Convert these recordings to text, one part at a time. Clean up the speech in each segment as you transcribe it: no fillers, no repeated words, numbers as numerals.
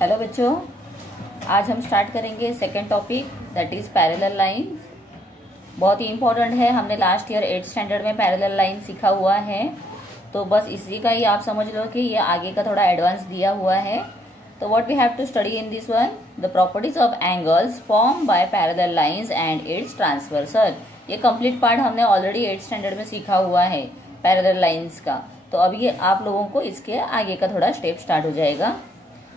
Hello बच्चों, आज हम स्टार्ट करेंगे second topic that is parallel lines. बहुत ही इंपॉर्टेंट है। हमने लास्ट ईयर 8th स्टैंडर्ड में पैरेलल लाइन सीखा हुआ है, तो बस इसी का ही आप समझ लो कि ये आगे का थोड़ा एडवांस दिया हुआ है। तो what we have to study in this one, the properties of angles form by parallel lines and its transversal. ये कंप्लीट पार्ट हमने ऑलरेडी 8th स्टैंडर्ड में सीखा हुआ है पैरेलल लाइंस का। तो अब ये आप लोगों को इसके आगे का थोड़ा स्टेप स्टार्ट हो जाएगा।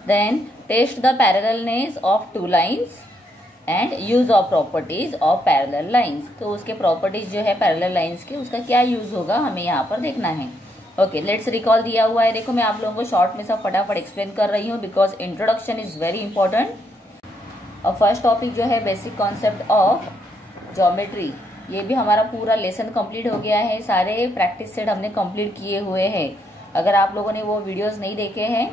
Then test the parallelness of two lines and use of properties of parallel lines। तो उसके प्रॉपर्टीज जो है पैरेलल लाइंस के, उसका क्या यूज होगा हमें यहाँ पर देखना है। ओके, लेट्स रिकॉल दिया हुआ है। देखो मैं आप लोगों को शॉर्ट में सब फटाफट एक्सप्लेन कर रही हूँ because introduction is very important. और फर्स्ट टॉपिक जो है बेसिक कॉन्सेप्ट ऑफ ज्योमेट्री, ये भी हमारा पूरा लेसन कंप्लीट हो गया है। सारे प्रैक्टिस सेट हमने कंप्लीट किए हुए हैं। अगर आप लोगों ने वो वीडियोस नहीं देखे हैं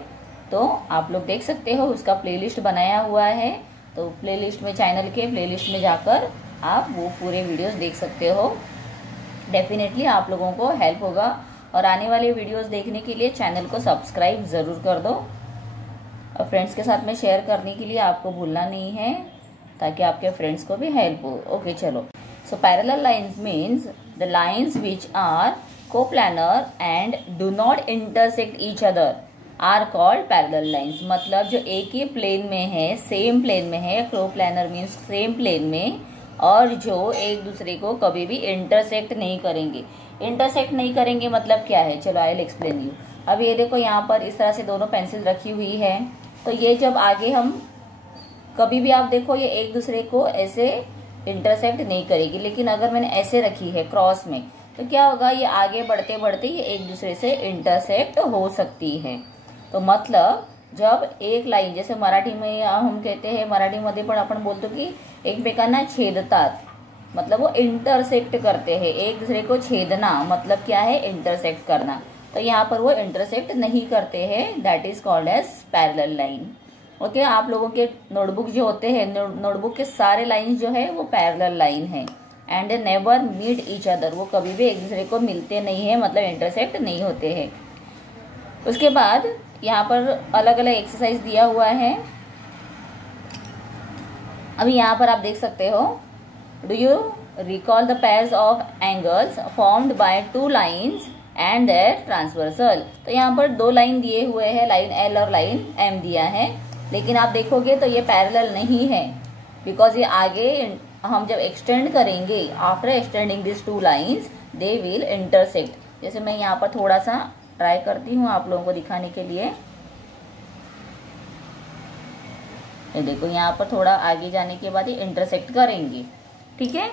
तो आप लोग देख सकते हो, उसका प्लेलिस्ट बनाया हुआ है। तो प्लेलिस्ट में, चैनल के प्लेलिस्ट में जाकर आप वो पूरे वीडियोस देख सकते हो। डेफिनेटली आप लोगों को हेल्प होगा। और आने वाले वीडियोस देखने के लिए चैनल को सब्सक्राइब ज़रूर कर दो और फ्रेंड्स के साथ में शेयर करने के लिए आपको भूलना नहीं है, ताकि आपके फ्रेंड्स को भी हेल्प हो। ओके चलो, so parallel lines means the lines which are coplanar and do not intersect each other are called parallel lines. मतलब जो एक ही प्लेन में है, सेम प्लेन में है, कोप्लानर मीन्स सेम प्लेन में, और जो एक दूसरे को कभी भी इंटरसेक्ट नहीं करेंगे। इंटरसेक्ट नहीं करेंगे मतलब क्या है, चलो आई विल एक्सप्लेन यू। अब ये देखो यहाँ पर इस तरह से दोनों पेंसिल रखी हुई है, तो ये जब आगे हम कभी भी आप देखो ये एक दूसरे को ऐसे इंटरसेक्ट नहीं करेगी। लेकिन अगर मैंने ऐसे रखी है क्रॉस में, तो क्या होगा, ये आगे बढ़ते बढ़ते ये एक दूसरे से इंटरसेक्ट हो सकती है। तो मतलब जब एक लाईन, जैसे मराठी में हम कहते हैं, मराठीमध्ये पण आपण बोलतो की एकमेकांना छेदतात, मतलब वो इंटरसेक्ट करते हैं। एक दूसरे को छेदना मतलब क्या है, इंटरसेक्ट करना। तो यहाँ पर वो इंटरसेक्ट नहीं करते हैं, that is called as parallel line. Okay, आप लोगों के नोटबुक जो होते हैं, नोटबुक के सारे लाइन जो है वो पैरेलल लाइन है। And they never meet each other, वो कभी भी एक दूसरे को मिलते नहीं है, मतलब इंटरसेक्ट नहीं होते हैं। उसके बाद यहाँ पर अलग अलग एक्सरसाइज दिया हुआ है। अभी यहाँ पर आप देख सकते हो, do you recall the pairs of angles formed by two lines and their transversal. तो यहाँ पर दो लाइन दिए हुए हैं, लाइन एल और लाइन एम दिया है, लेकिन आप देखोगे तो ये पैरेलल नहीं है, बिकॉज ये आगे हम जब एक्सटेंड करेंगे, after extending this two lines they will intersect. जैसे मैं यहाँ पर थोड़ा सा ट्राई करती हूँ आप लोगों को दिखाने के लिए। ये देखो यहाँ पर थोड़ा आगे जाने के बाद ये इंटरसेक्ट करेंगे, ठीक है।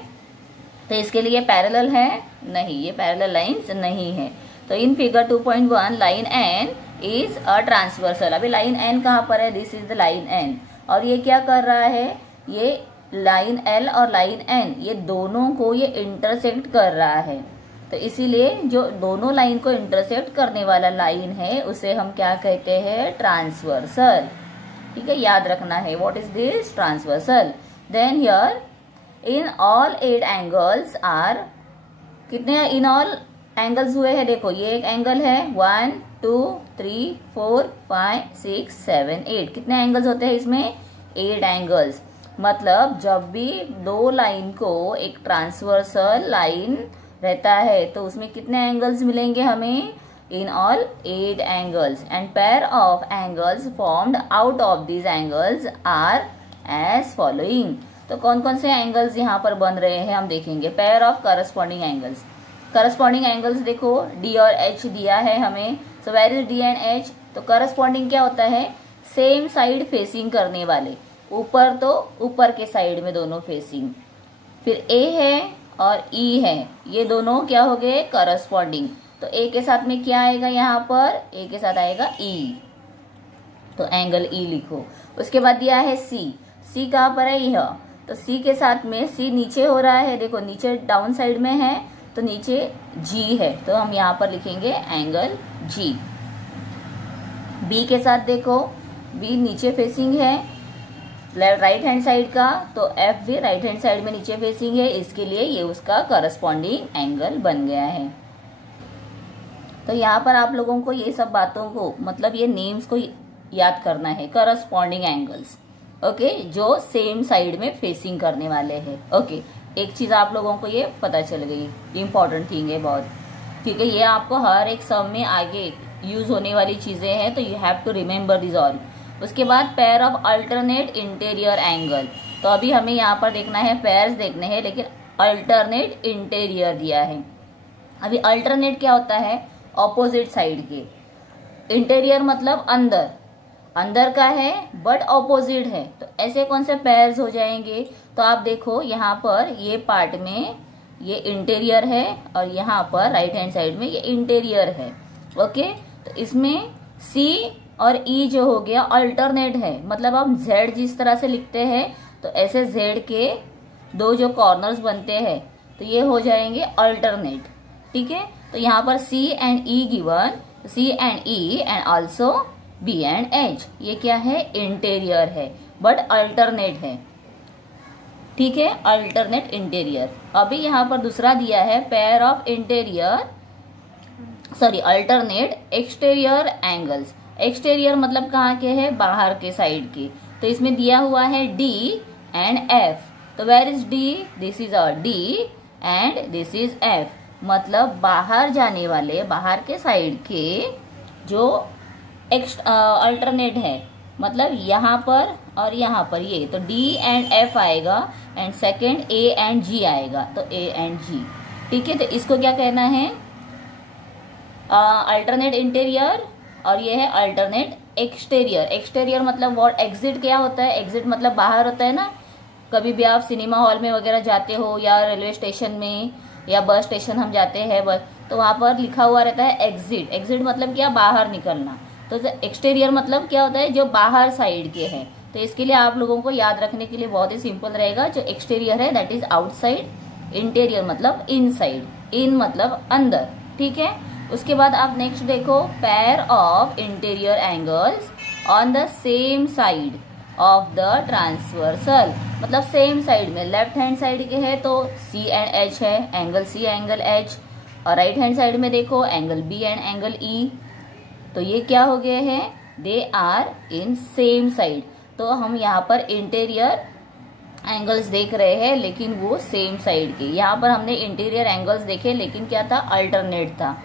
तो इसके लिए पैरेलल है नहीं, ये पैरेलल लाइंस नहीं है। तो in figure 2.1 line N is a transversal. अभी लाइन एन कहाँ पर है, this is the line N, और ये क्या कर रहा है, ये लाइन एल और लाइन एन ये दोनों को ये इंटरसेक्ट कर रहा है। तो इसीलिए जो दोनों लाइन को इंटरसेक्ट करने वाला लाइन है उसे हम क्या कहते हैं, ट्रांसवर्सल। ठीक है, याद रखना है, what is this, transversal. Then here in all 8 angles are, कितने इन ऑल एंगल्स हुए हैं, देखो ये एक एंगल है, 1 2 3 4 5 6 7 8, कितने एंगल्स होते हैं इसमें, 8 एंगल्स। मतलब जब भी दो लाइन को एक ट्रांसवर्सल लाइन रहता है तो उसमें कितने एंगल्स मिलेंगे हमें, in all 8 angles. And pair of angles formed out of these angles are as following. तो कौन कौन से एंगल्स यहाँ पर बन रहे हैं हम देखेंगे। Pair of corresponding angles, corresponding angles देखो डी और एच दिया है हमें। So where is D and H, तो करस्पॉन्डिंग क्या होता है, सेम साइड फेसिंग करने वाले, ऊपर तो ऊपर के साइड में दोनों फेसिंग। फिर ए है और ई है, ये दोनों क्या हो गए, करस्पॉन्डिंग। तो ए के साथ में क्या आएगा, यहाँ पर ए के साथ आएगा ई, तो एंगल ई लिखो। उसके बाद दिया है सी, सी कहाँ पर है, यह, तो सी के साथ में सी नीचे हो रहा है, देखो नीचे डाउन साइड में है, तो नीचे जी है, तो हम यहाँ पर लिखेंगे एंगल जी। बी के साथ देखो, बी नीचे फेसिंग है राइट हैंड साइड का, तो एफ भी राइट हैंड साइड में नीचे फेसिंग है, इसके लिए ये उसका करस्पॉन्डिंग एंगल बन गया है। तो यहाँ पर आप लोगों को ये सब बातों को, मतलब ये नेम्स को याद करना है, करस्पॉन्डिंग एंगल्स। ओके, जो सेम साइड में फेसिंग करने वाले हैं। ओके, एक चीज आप लोगों को ये पता चल गई, इंपॉर्टेंट थिंग है बहुत, ठीक है। ये आपको हर एक सम में आगे यूज होने वाली चीजें हैं, तो you have to remember this all. उसके बाद pair of alternate interior angle, तो अभी हमें यहाँ पर देखना है, पेयर्स देखने हैं, लेकिन अल्टरनेट इंटीरियर दिया है। अभी अल्टरनेट क्या होता है, ऑपोजिट साइड के। इंटीरियर मतलब अंदर, अंदर का है बट ऑपोजिट है, तो ऐसे कौन से पेयर्स हो जाएंगे। तो आप देखो यहाँ पर ये पार्ट में ये इंटीरियर है और यहाँ पर राइट हैंड साइड में ये इंटीरियर है। ओके, तो इसमें सी और ई जो हो गया अल्टरनेट है, मतलब हम जेड जिस तरह से लिखते हैं तो ऐसे जेड के दो जो कॉर्नर्स बनते हैं तो ये हो जाएंगे अल्टरनेट, ठीक है। तो यहाँ पर C and E given, C and E and also B and H, ये क्या है, इंटीरियर है बट अल्टरनेट है, ठीक है, अल्टरनेट इंटीरियर। अभी यहाँ पर दूसरा दिया है pair of interior, sorry alternate exterior angles. Exterior मतलब कहाँ के है, बाहर के साइड के। तो इसमें दिया हुआ है डी एंड एफ, तो where is D, this is a D and this is F, मतलब बाहर जाने वाले, बाहर के साइड के जो अल्टरनेट है, मतलब यहाँ पर और यहाँ पर ये, तो डी एंड एफ आएगा एंड सेकेंड ए एंड जी आएगा, तो ए एंड जी, ठीक है। तो इसको क्या कहना है, अल्टरनेट इंटीरियर, और ये है अल्टरनेट एक्सटीरियर। एक्सटीरियर मतलब व्हाट, एग्जिट क्या होता है, एग्जिट मतलब बाहर होता है ना। कभी भी आप सिनेमा हॉल में वगैरह जाते हो या रेलवे स्टेशन में या बस स्टेशन हम जाते हैं बस, तो वहां पर लिखा हुआ रहता है एग्जिट। एग्जिट मतलब क्या, बाहर निकलना। तो एक्सटीरियर मतलब क्या होता है, जो बाहर साइड के हैं। तो इसके लिए आप लोगों को याद रखने के लिए बहुत ही सिंपल रहेगा, जो एक्सटीरियर है दैट इज आउटसाइड, इंटीरियर मतलब इनसाइड, इन मतलब अंदर, ठीक है। उसके बाद आप नेक्स्ट देखो, pair of interior angles on the same side of the transversal, मतलब सेम साइड में, लेफ्ट हैंड साइड के है तो सी एंड एच है, एंगल सी एंगल एच, और राइट हैंड साइड में देखो angle B and angle E, तो ये क्या हो गए हैं, they are in same side. तो हम यहाँ पर इंटीरियर एंगल्स देख रहे हैं लेकिन वो सेम साइड के, यहाँ पर हमने इंटीरियर एंगल्स देखे लेकिन क्या था, अल्टरनेट था।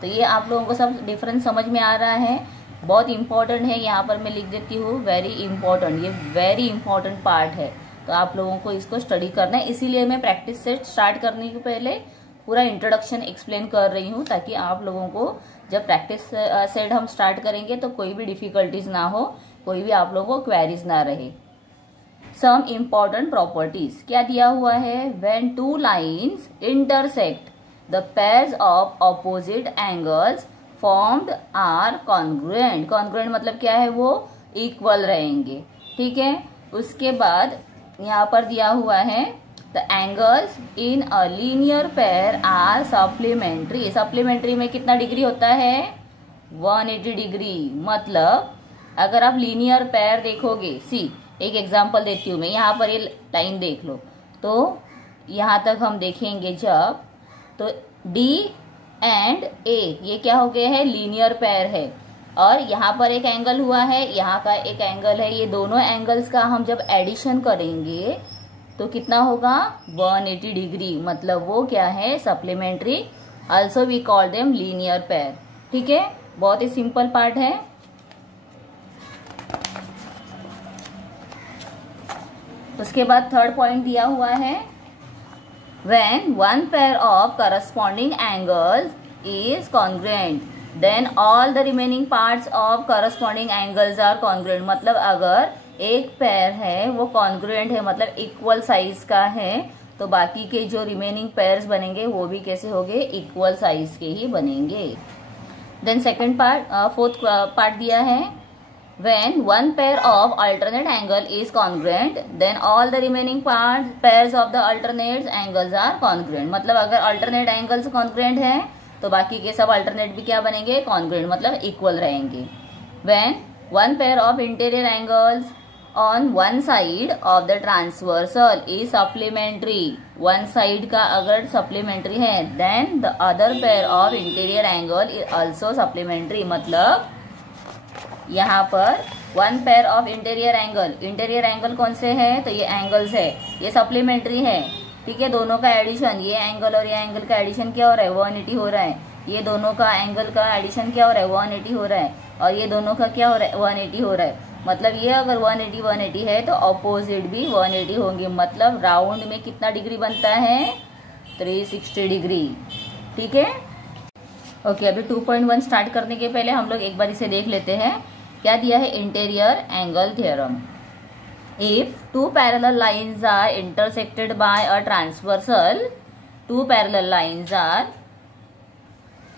तो ये आप लोगों को सब डिफरेंस समझ में आ रहा है, बहुत इंपॉर्टेंट है। यहाँ पर मैं लिख देती हूँ वेरी इंपॉर्टेंट, ये वेरी इंपॉर्टेंट पार्ट है, तो आप लोगों को इसको स्टडी करना है। इसीलिए मैं प्रैक्टिस सेट स्टार्ट करने के पहले पूरा इंट्रोडक्शन एक्सप्लेन कर रही हूँ, ताकि आप लोगों को जब प्रैक्टिस सेट हम स्टार्ट करेंगे तो कोई भी डिफिकल्टीज ना हो, कोई भी आप लोगों को क्वेरीज ना रहे। सम इम्पॉर्टेंट प्रॉपर्टीज क्या दिया हुआ है, when two lines intersect the pairs of opposite angles formed are congruent. Congruent मतलब क्या है, वो इक्वल रहेंगे, ठीक है। उसके बाद यहाँ पर दिया हुआ है the angles in a linear pair are supplementary. Supplementary में कितना डिग्री होता है, 180 डिग्री। मतलब अगर आप लीनियर पेयर देखोगे, सी एक एग्जांपल देती हूँ मैं, यहाँ पर ये लाइन देख लो, तो यहाँ तक हम देखेंगे जब, तो डी एंड ए ये क्या हो गए हैं, लीनियर पेयर है, और यहाँ पर एक एंगल हुआ है, यहाँ का एक एंगल है, ये दोनों एंगल्स का हम जब एडिशन करेंगे तो कितना होगा, 180 डिग्री, मतलब वो क्या है, supplementary. Also we call them linear pair, ठीक है। बहुत ही सिंपल पार्ट है। उसके बाद थर्ड पॉइंट दिया हुआ है, when one pair of corresponding angles is congruent then all the remaining parts of corresponding angles are congruent। मतलब अगर एक पेयर है वो कॉन्ग्रुएंट है, मतलब इक्वल साइज का है, तो बाकी के जो रिमेनिंग पेयर्स बनेंगे वो भी कैसे होंगे, इक्वल साइज के ही बनेंगे। Then second part, fourth part दिया है, when one pair of alternate angle is congruent then all the remaining pairs of the alternate angles are congruent। मतलब अगर alternate angles congruent है तो बाकी के सब alternate भी क्या बनेंगे, congruent, मतलब equal रहेंगे। when one pair of interior angles on one side of the transversal is supplementary, one side का अगर supplementary है then the other pair of interior angle is also supplementary। मतलब यहाँ पर one pair of interior angle, interior angle कौन से हैं, तो ये एंगल्स है, ये सप्लीमेंट्री है, ठीक है। दोनों का एडिशन, ये एंगल और ये एंगल का एडिशन क्या हो रहा है, 180 हो रहा है। ये दोनों का एंगल का एडिशन क्या हो रहा है, 180 हो रहा है। और ये दोनों का क्या हो रहा है, 180 हो रहा है। मतलब ये अगर 180 है तो ऑपोजिट भी 180 होंगे। मतलब राउंड में कितना डिग्री बनता है, 360 डिग्री, ठीक है। ओके, अभी 2.1 स्टार्ट करने के पहले हम लोग एक बार इसे देख लेते हैं। क्या दिया है, interior angle theorem. If two parallel lines are intersected by a transversal, two parallel lines are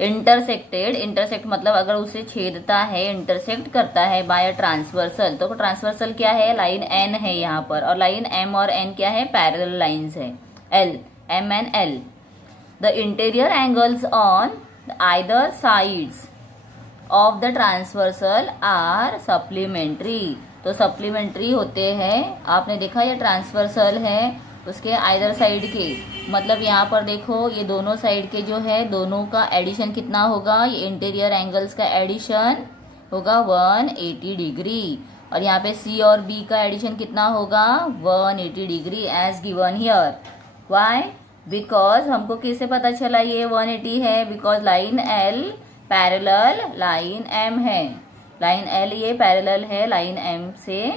intersected, intersect मतलब अगर उसे छेदता है, इंटरसेक्ट करता है बाय ट्रांसवर्सल, तो ट्रांसवर्सल क्या है, लाइन एन है यहाँ पर, और लाइन एम और एन क्या है, पैरेलल लाइंस है, L, M N L. The interior angles on either sides of the transversal are supplementary, तो सप्लीमेंट्री होते हैं। आपने देखा ये ट्रांसवर्सल है, उसके आइदर साइड के, मतलब यहाँ पर देखो ये दोनों साइड के जो है, दोनों का एडिशन कितना होगा, ये इंटीरियर एंगल्स का एडिशन होगा 180 डिग्री, और यहाँ पे सी और बी का एडिशन कितना होगा, 180 degree as given here. Why, because हमको किससे पता चला ये 180 है, because line L parallel line M है, लाइन एल ये पैरेलल है लाइन एम से,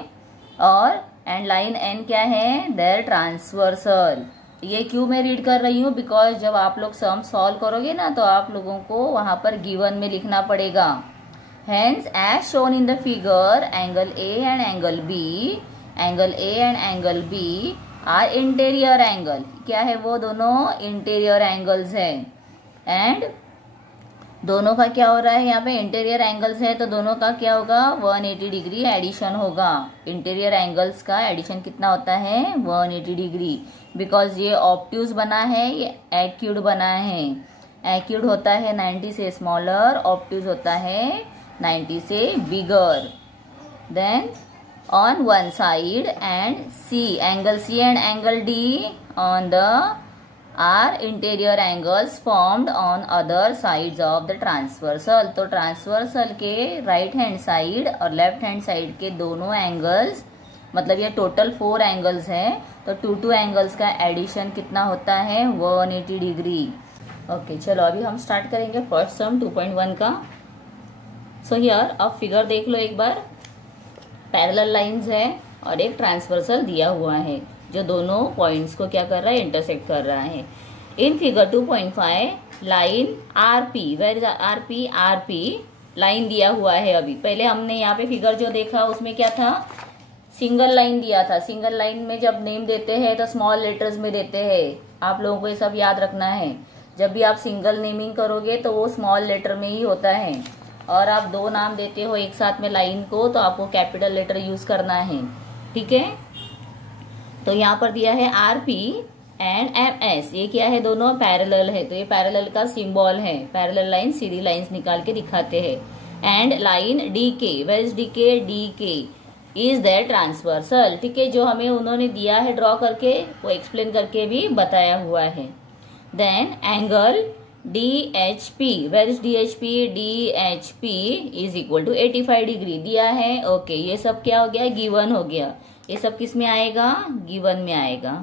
और एंड लाइन एन क्या है, देयर ट्रांसवर्सल। ये क्यों मैं रीड कर रही हूँ, बिकॉज जब आप लोग सम सॉल्व करोगे ना तो आप लोगों को वहां पर गिवन में लिखना पड़ेगा। Hence as shown in the figure, angle A and angle B, angle A and angle B are interior angle, क्या है वो, दोनों इंटीरियर एंगल्स है। एंड दोनों का क्या हो रहा है, यहाँ पे इंटीरियर एंगल्स है तो दोनों का क्या होगा, 180 डिग्री एडिशन होगा। इंटीरियर एंगल्स का एडिशन कितना होता है, 180 डिग्री, बिकॉज ये ऑब्ट्यूज बना है, ये एक्यूड बना है। एक्यूड होता है 90 से स्मॉलर, ऑब्ट्यूज होता है 90 से bigger. Then on one side and C, angle C and angle D on the are interior angles formed on other sides of the transversal, तो ट्रांसवर्सल के राइट हैंड साइड और left hand side के दोनों angles, मतलब ये total 4 angles हैं, तो 2 angles का एडिशन कितना होता है, 180 डिग्री। ओके, चलो अभी हम स्टार्ट करेंगे फर्स्ट सम 2.1 का। सो हियर अब फिगर देख लो एक बार, पैरेलल लाइंस है और एक ट्रांसवर्सल दिया हुआ है जो दोनों पॉइंट्स को क्या कर रहा है, इंटरसेक्ट कर रहा है। In figure 2.5 line RP, where is RP, RP line दिया हुआ है। अभी पहले हमने यहाँ पे फिगर जो देखा उसमें क्या था, सिंगल लाइन दिया था। सिंगल लाइन में जब नेम देते हैं तो स्मॉल लेटर्स में देते हैं, आप लोगों को ये सब याद रखना है। जब भी आप सिंगल नेमिंग करोगे तो वो स्मॉल लेटर में ही होता है, और आप 2 नाम देते हो एक साथ में लाइन को तो आपको कैपिटल लेटर यूज करना है, ठीक है। तो यहाँ पर दिया है आरपी एंड एम एस, ये क्या है, दोनों पैरेलल है, तो ये पैरेलल का सिंबल है। पैरेलल लाइन सीधी लाइंस निकाल के दिखाते हैं। एंड लाइन डी के, वेयर इज डी के, डी के इज दैट ट्रांसवर्सल, ठीक है। जो हमें उन्होंने दिया है ड्रॉ करके वो एक्सप्लेन करके भी बताया हुआ है। Then angle DHP, where is DHP, DHP is equal to 85 degree दिया है। ओके, ये सब क्या हो गया, गिवन हो गया। ये सब किस में आएगा, गिवन में आएगा,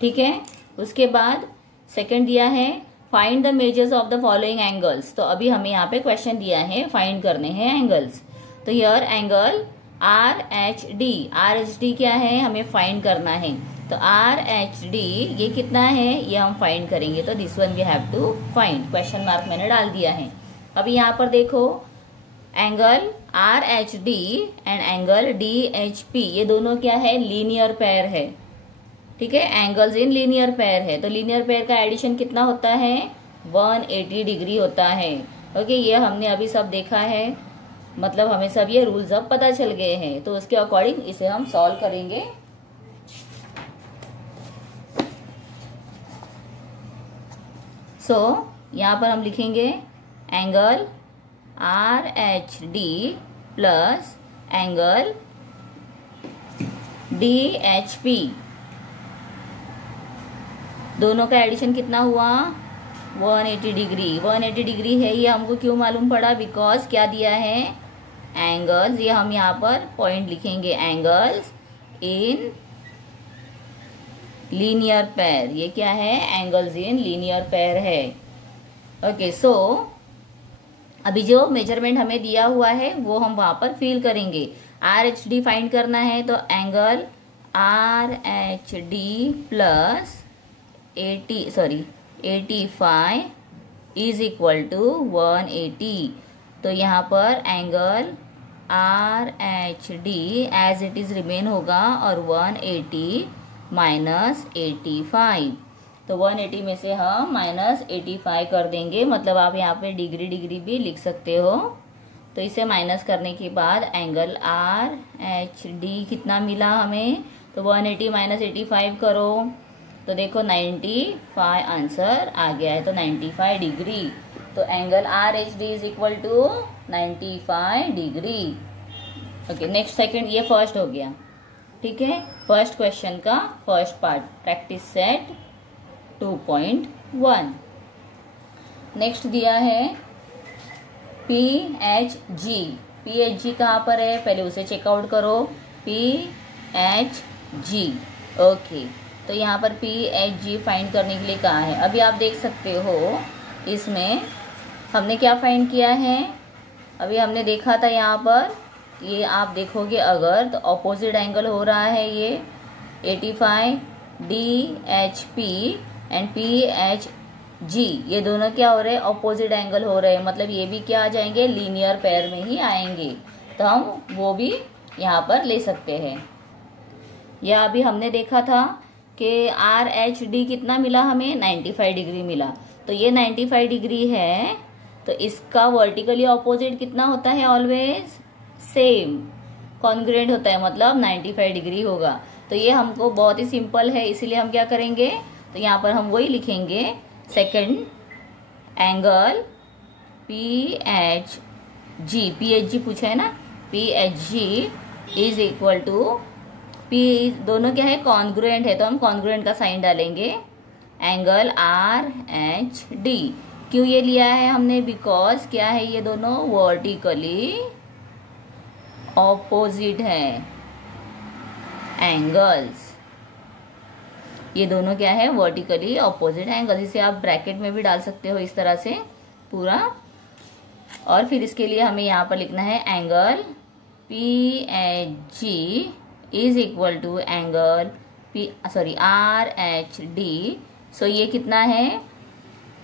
ठीक है। उसके बाद सेकंड दिया है find the measures of the following angles, तो अभी हमें यहाँ पे क्वेश्चन दिया है फाइंड करने हैं एंगल्स। तो हियर एंगल RHD, RHD क्या है, हमें फाइंड करना है। तो RHD ये कितना है, ये हम फाइंड करेंगे, तो this one we have to find, question mark मैंने डाल दिया है। अभी यहाँ पर देखो angle RHD and angle DHP, ये दोनों क्या है, लीनियर पेयर है, ठीक है। एंगल्स इन लीनियर पेयर है, तो लीनियर पेयर का एडिशन कितना होता है, 180 डिग्री होता है। ओके, ये हमने अभी सब देखा है, मतलब हमें सब ये रूल्स अब पता चल गए हैं, तो उसके अकॉर्डिंग इसे हम सॉल्व करेंगे। सो यहाँ पर हम लिखेंगे angle RHD plus angle DHP, दोनों का एडिशन कितना हुआ, 180 डिग्री। 180 डिग्री है, ये हमको क्यों मालूम पड़ा, बिकॉज क्या दिया है, एंगल्स, ये हम यहाँ पर पॉइंट लिखेंगे, एंगल्स इन लीनियर पेयर। ये क्या है? एंगल्स इन लीनियर पेयर है। ओके, सो अभी जो मेजरमेंट हमें दिया हुआ है वो हम वहां पर फिल करेंगे। आर एच डी फाइंड करना है, तो angle R H D plus 85 is equal to 180। तो यहाँ पर angle R H D as it is remain होगा और 180 माइनस 85। तो 180 में से हम माइनस 85 कर देंगे, मतलब आप यहाँ पे डिग्री भी लिख सकते हो। तो इसे माइनस करने के बाद एंगल आर एच डी कितना मिला हमें? तो 180 माइनस 85 करो तो देखो 95 आंसर आ गया है, तो 95 डिग्री। तो angle R H D is equal to 95 degree. Okay, next second, ये फर्स्ट हो गया। ठीक है, फर्स्ट क्वेश्चन का first part, practice set 2.1। Next दिया है P H G. P H G कहाँ पर है? पहले उसे चेकआउट करो। P H G, okay. तो यहाँ पर पी एच जी फाइंड करने के लिए कहा है। अभी आप देख सकते हो इसमें हमने क्या फाइंड किया है। अभी हमने देखा था यहाँ पर, ये आप देखोगे अगर, तो ऑपोजिट एंगल हो रहा है ये 85 D H P and P H जी, ये दोनों क्या हो रहे हैं? ऑपोजिट एंगल हो रहे हैं, मतलब ये भी क्या आ जाएंगे? लीनियर पेयर में ही आएंगे। तो हम वो भी यहाँ पर ले सकते हैं। या अभी हमने देखा था कि आर एच डी कितना मिला हमें? 95 डिग्री मिला। तो ये 95 डिग्री है, तो इसका वर्टिकली ऑपोजिट कितना होता है? ऑलवेज सेम, कॉन्ग्रुएंट होता है, मतलब 95 डिग्री होगा। तो ये हमको बहुत ही सिंपल है, इसीलिए हम क्या करेंगे? तो यहाँ पर हम वही लिखेंगे, second angle P H G, P H G पूछा है ना, P H G is equal to P, दोनों क्या है? कॉन्ग्रुएंट है, तो हम कॉन्ग्रुएंट का साइन डालेंगे, एंगल आर एच डी। क्यों ये लिया है हमने? बिकॉज क्या है, ये दोनों वर्टिकली ऑपोजिट है एंगल्स। ये दोनों क्या है? Vertically opposite angle. इसे आप ब्रैकेट में भी डाल सकते हो इस तरह से पूरा। और फिर इसके लिए हमें यहाँ पर लिखना है angle P H G is equal to angle R H D. So ये कितना है?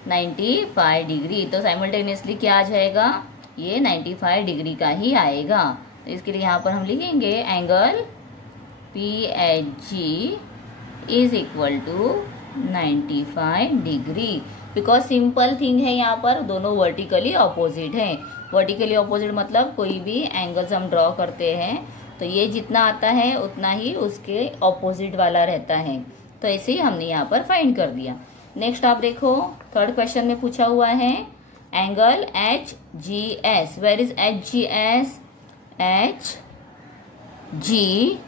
95 डिग्री। तो साइमल्टेनियसली क्या आ जाएगा? ये 95 डिग्री का ही आएगा। तो इसके लिए यहाँ पर हम लिखेंगे angle P H G is equal to 95 degree. Because simple thing है, यहाँ पर दोनों वर्टिकली ऑपोजिट हैं। वर्टिकली ऑपोजिट मतलब कोई भी एंगल्स हम ड्रॉ करते हैं तो ये जितना आता है उतना ही उसके ऑपोजिट वाला रहता है। तो ऐसे ही हमने यहाँ पर फाइंड कर दिया। नेक्स्ट आप देखो, थर्ड क्वेश्चन में पूछा हुआ है angle H G S. Where is H G S? H G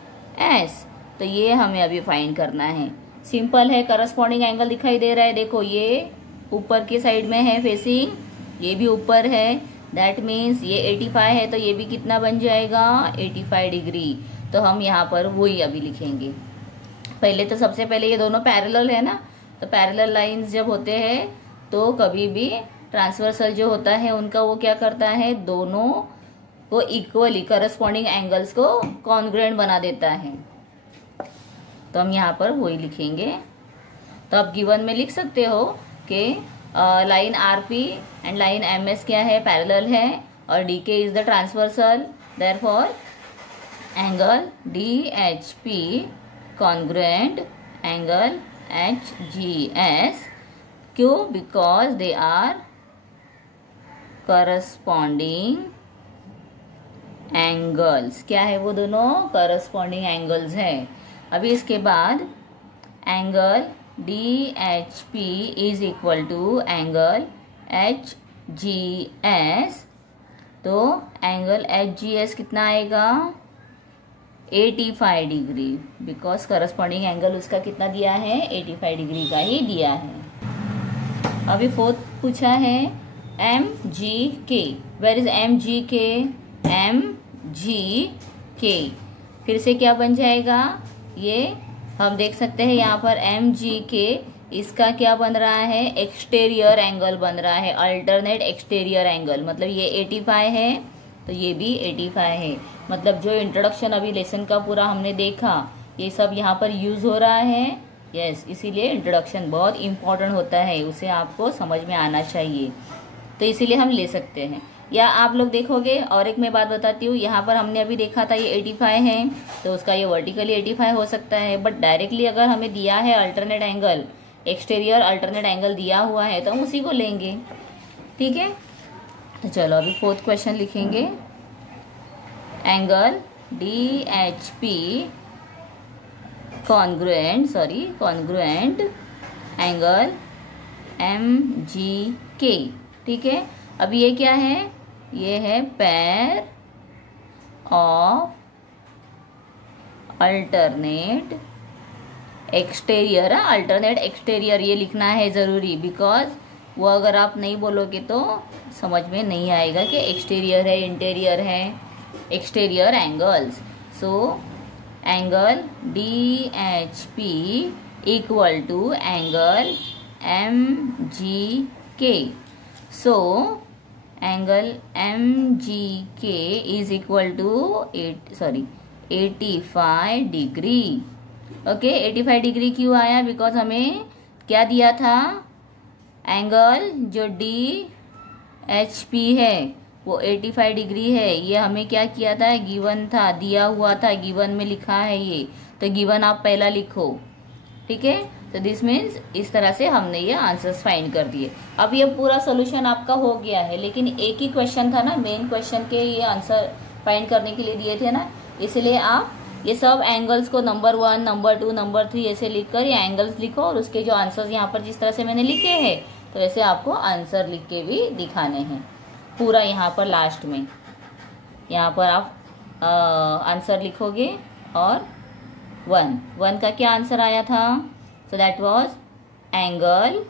S, तो ये हमें अभी फाइंड करना है। सिंपल है, करस्पॉन्डिंग एंगल दिखाई दे रहा है, देखो ये ऊपर की साइड में है फेसिंग, ये भी ऊपर है, दैट मीन्स ये 85 है, तो ये भी कितना बन जाएगा? 85 डिग्री। तो हम यहाँ पर वही अभी लिखेंगे। पहले तो सबसे पहले ये दोनों पैरेलल है ना, तो पैरेलल लाइंस जब होते हैं तो कभी भी ट्रांसवर्सल जो होता है उनका वो क्या करता है? दोनों को इक्वली करस्पॉन्डिंग एंगल्स को कॉन्ग्रुएंट बना देता है। तो हम यहाँ पर वही लिखेंगे। तो आप गिवन में लिख सकते हो कि line RP and line MS क्या है? पैरेलल है, और DK is the transversal, therefore angle DHP congruent angle HGS. क्यों? Because they are corresponding angles. क्या है वो दोनों? करस्पॉन्डिंग एंगल्स है। अभी इसके बाद angle D H P is equal to angle H G S. तो एंगल एच जी एस कितना आएगा? 85 डिग्री, बिकॉज करस्पॉन्डिंग एंगल उसका कितना दिया है? 85 डिग्री का ही दिया है। अभी फोर्थ पूछा है एम जी के। वेयर इज एम जी के? MGK। फिर से क्या बन जाएगा, ये हम देख सकते हैं यहाँ पर MGK, इसका क्या बन रहा है, एक्सटीरियर एंगल बन रहा है, अल्टरनेट एक्सटीरियर एंगल। मतलब ये 85 है तो ये भी 85 है। मतलब जो इंट्रोडक्शन अभी लेसन का पूरा हमने देखा, ये सब यहाँ पर यूज हो रहा है। यस, इसीलिए इंट्रोडक्शन बहुत इंपॉर्टेंट होता है, उसे आपको समझ में आना चाहिए, तो इसीलिए हम ले सकते हैं। या आप लोग देखोगे, और एक मैं बात बताती हूँ, यहाँ पर हमने अभी देखा था ये 85 है, तो उसका ये वर्टिकली 85 हो सकता है, बट डायरेक्टली अगर हमें दिया है alternate angle, exterior alternate angle दिया हुआ है, तो हम उसी को लेंगे। ठीक है, तो चलो अभी फोर्थ क्वेश्चन लिखेंगे। Angle DHP congruent angle MGK। ठीक है, अब ये क्या है, ये है pair of alternate exterior. Alternate exterior ये लिखना है ज़रूरी, बिकॉज वो अगर आप नहीं बोलोगे तो समझ में नहीं आएगा कि एक्सटीरियर है इंटीरियर है। Exterior angles, so angle DHP equal to angle MGK। So angle MGK is equal to 85 degree. Okay, 85 degree क्यों आया, बिकॉज हमें क्या दिया था, एंगल जो DHP है वो 85 डिग्री है। ये हमें क्या किया था, गिवन था, दिया हुआ था, गिवन में लिखा है ये, तो गिवन आप पहला लिखो। ठीक है, तो दिस मीन्स इस तरह से हमने ये आंसर्स फाइंड कर दिए। अब ये पूरा सोल्यूशन आपका हो गया है, लेकिन एक ही क्वेश्चन था ना, मेन क्वेश्चन के ये आंसर फाइंड करने के लिए दिए थे ना, इसलिए आप ये सब एंगल्स को नंबर 1, नंबर 2, नंबर 3 ऐसे लिखकर ये एंगल्स लिखो, और उसके जो आंसर्स यहाँ पर जिस तरह से मैंने लिखे हैं, तो ऐसे आपको आंसर लिख के भी दिखाने हैं पूरा। यहाँ पर लास्ट में यहाँ पर आप आंसर लिखोगे, और 1 का क्या आंसर आया था, so that was angle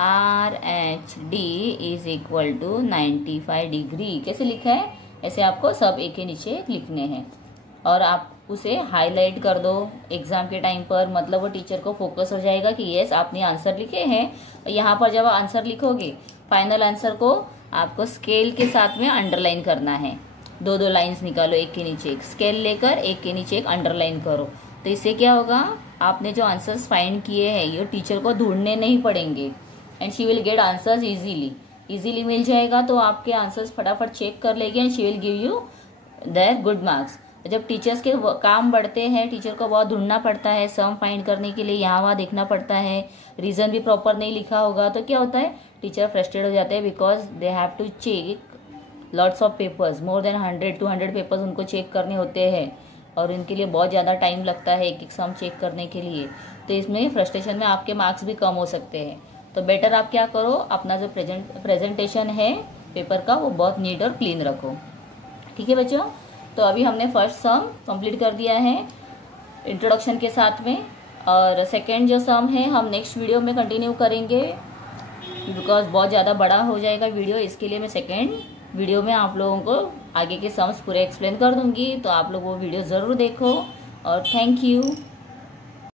RHD is equal to 95 degree. कैसे लिखा है, ऐसे आपको सब एक के नीचे लिखने हैं, और आप उसे हाईलाइट कर दो एग्जाम के टाइम पर, मतलब वो टीचर को फोकस हो जाएगा कि यस आपने आंसर लिखे हैं। यहाँ पर जब आंसर लिखोगे, फाइनल आंसर को आपको स्केल के साथ में अंडरलाइन करना है। 2 लाइंस निकालो, एक के नीचे एक, स्केल लेकर एक के नीचे एक अंडरलाइन करो, तो इससे क्या होगा, आपने जो आंसर्स फाइंड किए हैं ये टीचर को ढूंढने नहीं पड़ेंगे, and she will get answers easily मिल जाएगा। तो आपके आंसर्स फटाफट चेक कर लेगी, and she will give you their good marks. जब टीचर्स के काम बढ़ते हैं, टीचर को बहुत ढूंढना पड़ता है सम फाइंड करने के लिए, यहाँ वहाँ देखना पड़ता है, रीजन भी प्रॉपर नहीं लिखा होगा, तो क्या होता है, टीचर फ्रस्ट्रेट हो जाते हैं, because they have to check lots of papers, more than 100-200 papers उनको चेक करने होते हैं, और इनके लिए बहुत ज़्यादा टाइम लगता है एक सम चेक करने के लिए। तो इसमें फ्रस्ट्रेशन में आपके मार्क्स भी कम हो सकते हैं। तो बेटर आप क्या करो, अपना जो प्रेजेंटेशन है पेपर का वो बहुत नीट और क्लीन रखो। ठीक है बच्चों, तो अभी हमने फर्स्ट सम कंप्लीट कर दिया है इंट्रोडक्शन के साथ में, और सेकंड जो सम है हम नेक्स्ट वीडियो में कंटिन्यू करेंगे, बिकॉज बहुत ज़्यादा बड़ा हो जाएगा वीडियो, इसके लिए मैं सेकंड वीडियो में आप लोगों को आगे के सम्स पूरे एक्सप्लेन कर दूंगी, तो आप लोग वो वीडियो ज़रूर देखो, और थैंक यू।